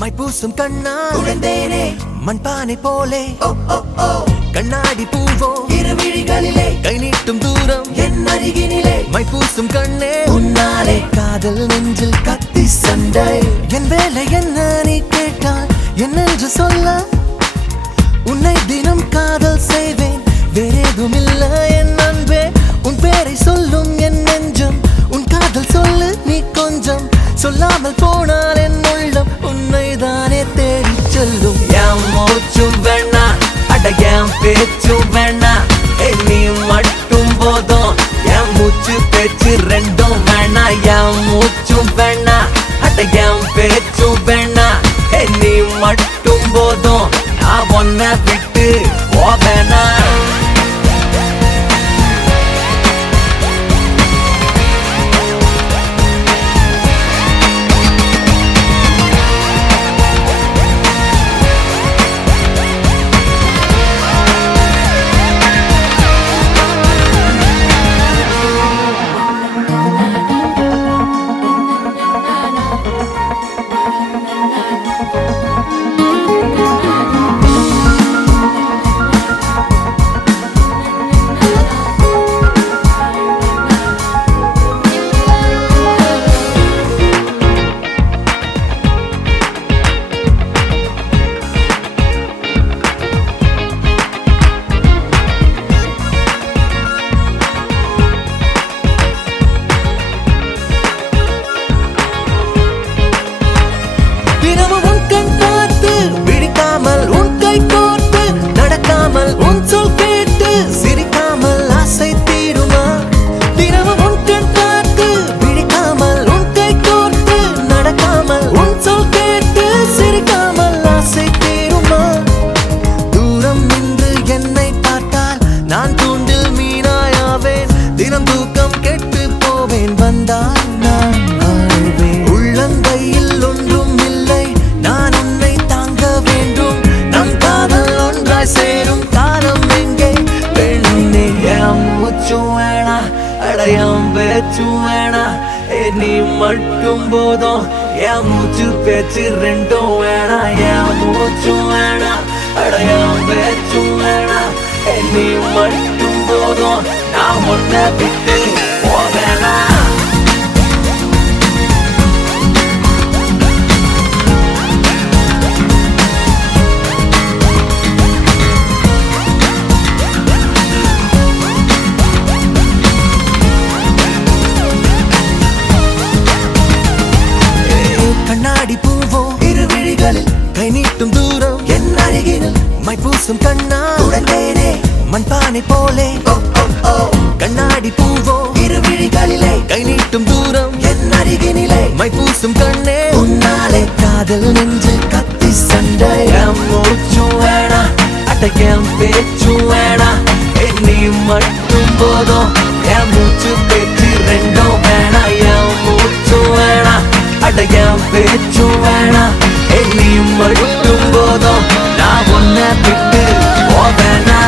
மைப்பூசும் கண்ணா குழந்தேனே மண்பானை போலே கண்ணாடி பூவோ இரு விழிகளிலே கை நீட்டும் தூரம் என் அருகினிலே மைப்பூசும் கண்ணே உன்னாலே காதல் நெஞ்சில் கத்தி சண்டை என் வேலை என்ன நீ கேட்டால் என்னென்று சொல்ல உன்னை தினம் காதல் செய்வேன் வேறேதும் இல்ல என் அன்பே உன் பேரை சொல்லும் என் நெஞ்சம் உன் காதல் சொல்லு நீ கொஞ்சம் சொல்லாமல் போனால் என் உள்ளம் உன்னை தானே தேடி செல்லும் என் மூச்சும் வேணா அட என் பேச்சும் வேணா நீ மட்டும் போதும் என் மூச்சு பேச்சு ரெண்டும் வேணா என் மூச்சும் வேணா அட என் பேச்சும் வேணா நீ மட்டும் போதும் நான் ஒன்ன விட்டு போவேனா நீ மட்டும் போதும் என் மூச்சு பேச்சு ரெண்டும் வேணா என் மூச்சும் வேணா அட என் பேச்சும் வேணா நீ மட்டும் போதும் நான் ஒன்ன விட்டு போவேனா கண்ணாடி பூவோ இரு விழிகளில் கை நீட்டும் தூரம் என் அருகினில் மைப்பூசும் கண்ணா குழந்தேனே மண்பானை போலே கண்ணாடி பூவோ இரு விழிகளிலே கை நீட்டும் தூரம் என் அருகினிலே மைப்பூசும் கண்ணே உன்னாலே காதல் நெஞ்சில் கத்தி சண்டை என் மூச்சும் வேணா அட்டகம் பேச்சும் வேணா நீ மட்டும் போதும் என் மூச்சு பேச்சு ரெண்டும் வேணா என் மூச்சும் வேணா அட என் பேச்சும் வேணா நீ மட்டும் போதும் நான் ஒன்ன விட்டு போவேனா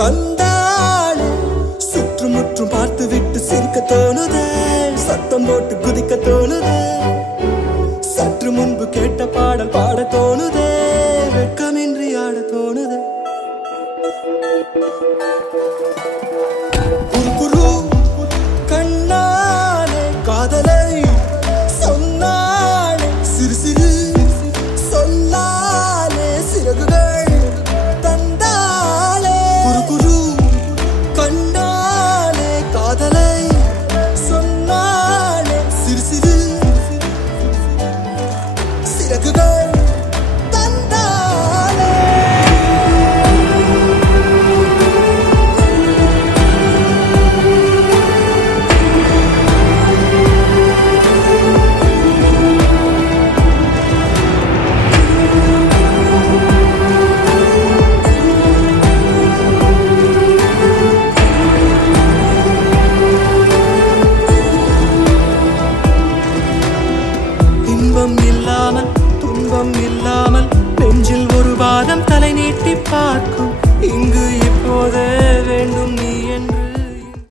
தந்தாளே சுற்றுமுற்றும் பார்த்து விட்டு சிரிக்க தோணுதே சத்தம் போட்டு குதிக்க தோணுதே சற்று முன்பு கேட்ட பாடல் பாட தோணுதே வெட்கமின்றி ஆட தோணுதே